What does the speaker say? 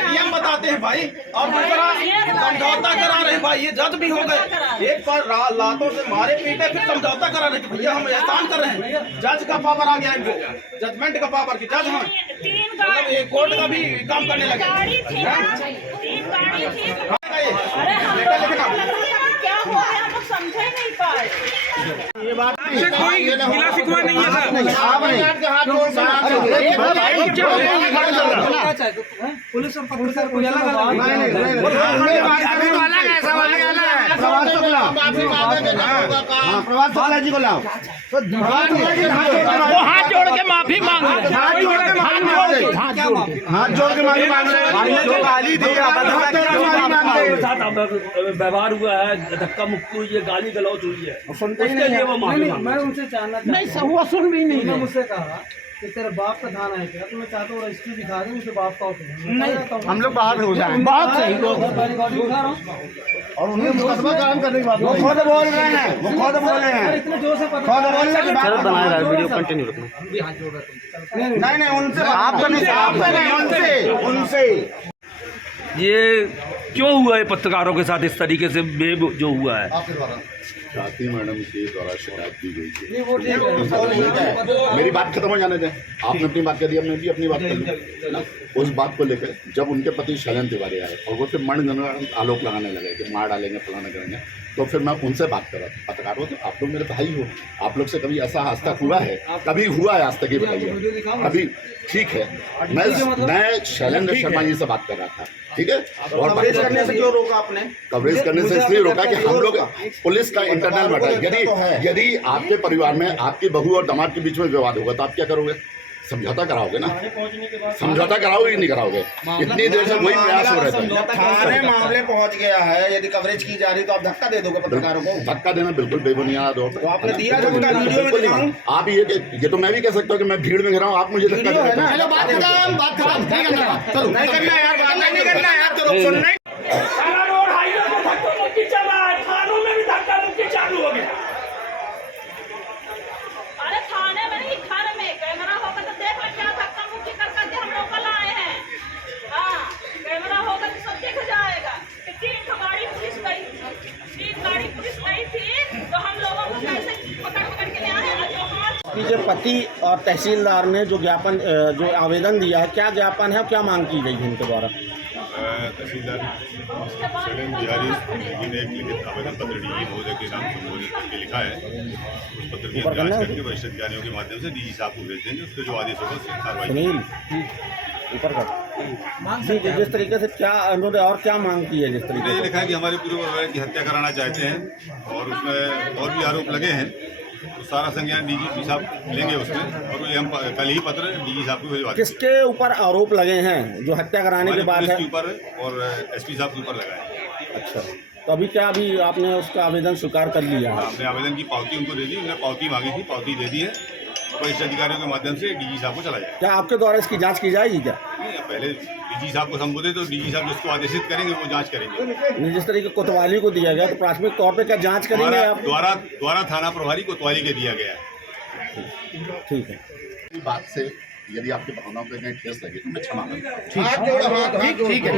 नियम बताते हैं भाई, और दूसरा समझौता करा रहे हैं भाई। ये जज भी हो गए, एक पर लातों से मारे पीटे, फिर समझौता करा रहे हैं भैया हम एहसान कर रहे हैं। जज का पावर आ गया इनको, जजमेंट का पावर की जज हम मतलब ये कोर्ट का भी काम करने लगे। समझे नहीं पाए ये बात कोई गिला शिकवा नहीं है सर। पुलिस और पत्रकार को अलग प्रभात जी को लाओ, वो हाथ जोड़ के माफी मांग रहे, हाथ जोड़ के माफी मांग रहे। व्यवहार हुआ है, धक्का मुक्की हुई है, गाली गलौज हुई है, सुनते ही नहीं है। मैं उनसे जानना नहीं, वो सुन भी नहीं। मुझसे कहा कि तेरे बाप का थाना है क्या, तो मैं चाहता हूँ रजिस्ट्री दिखा दें, मुझे बाप का नहीं, हम लोग बाहर हो जाए। बहुत सही दिखा रहा हूँ, और उन्हें मुकदमा काम करने की बात वो खुद बोल रहे हैं, वो खुद बोल रहे हैं, इतने जोर से खुद बोल रहे हैं। वीडियो कंटिन्यू रखना। नहीं उनसे आपका नहीं, उनसे ये क्यों हुआ है पत्रकारों के साथ इस तरीके से जो हुआ है? स्वाति मैडम के द्वारा शिकायत की गई थी। मेरी बात खत्म हो जाने दें, आपने अपनी बात कर दी, मैं भी अपनी बात कर लूँ ना। उस बात को लेकर जब उनके पति शैलन तिवारी आए और वो फिर मन आलोक लगाने लगे कि मार डालेंगे, फलाना करेंगे, तो फिर मैं उनसे बात कर रहा था। पत्रकारों तो आप लोग मेरे भाई हो, आप लोग से कभी ऐसा आज तक हुआ है? कभी हुआ है आज तक? ये बताइए कभी? ठीक है, मैं शैलेंद्र शर्मा जी से बात कर रहा था, ठीक है। और कवरेज करने से क्यों रोका आपने? कवरेज करने से इसलिए रोका कि हम लोग पुलिस का इंटरनल मैटर, यदि आपके परिवार में आपकी बहू और दामाद के बीच में विवाद होगा तो आप क्या करोगे? समझौता कराओगे ना? समझौता कराओगे कि नहीं कराओगे? इतनी देर से वही प्रयास हो रहे थे। थाने मामले पहुंच गया है, यदि कवरेज की जा रही तो आप धक्का दे दोगे पत्रकारों को? धक्का देना बिल्कुल बेबुनियाद हो। तो आपने दिया जो उनका वीडियो में दिखाऊं? आप ये तो मैं भी कह सकता हूँ कि मैं भीड़ में गिरा हूँ, आप मुझे धक्का दे रहे हैं। चलो बात खत्म, नहीं करना यार, बात नहीं करना यार, चलो सुन नहीं। जो पति और तहसीलदार ने जो ज्ञापन जो आवेदन दिया है, क्या ज्ञापन है, क्या मांग की गई है इनके द्वारा? तहसीलदार शैलेंद्र तिवारी जी ने एक लिखित आवेदन पत्र डीजी महोदय के नाम संबोधित करके लिखा है। उस पत्र की जांच करके वरिष्ठ अधिकारियों के माध्यम से डीजी साहब को भेज देंगे, उसके जो आदेश होगा उसकी कार्रवाई ऊपर का जिस तरीके से क्या और क्या मांग की है? जिस तरीके से लिखा है कि हमारे पूर्व परिवार की हत्या कराना चाहते हैं और उसमें और भी आरोप लगे हैं, तो सारा संज्ञान डीजीपी साहब लेंगे उसमें, और हम कल ही पत्र डीजी साहब को भिजवा देंगे। किसके ऊपर आरोप लगे हैं जो हत्या कराने के बाद है? के ऊपर और एसपी साहब के ऊपर लगा है। अच्छा, तो अभी क्या अभी आपने उसका आवेदन स्वीकार कर लिया है? हमने आवेदन की पावती उनको दे दी, उन्होंने पावती मांगी थी, पावती दे दी है, वरिष्ठ अधिकारियों के माध्यम से डीजी साहब को चला जाए। क्या आपके द्वारा इसकी जांच की जाएगी क्या? नहीं, पहले डीजी साहब को संबोधित, तो डीजी साहब जिसको आदेशित करेंगे वो जांच करेंगे। जिस तरीके कोतवाली को दिया गया तो प्राथमिक तौर पे क्या जांच करेंगे आप? द्वारा थाना प्रभारी कोतवाली के दिया गया है। ठीक है। बात से यदि आपकी भावनाओं पर कहीं ठेस लगे तो मैं क्षमा करूंगा। ठीक है।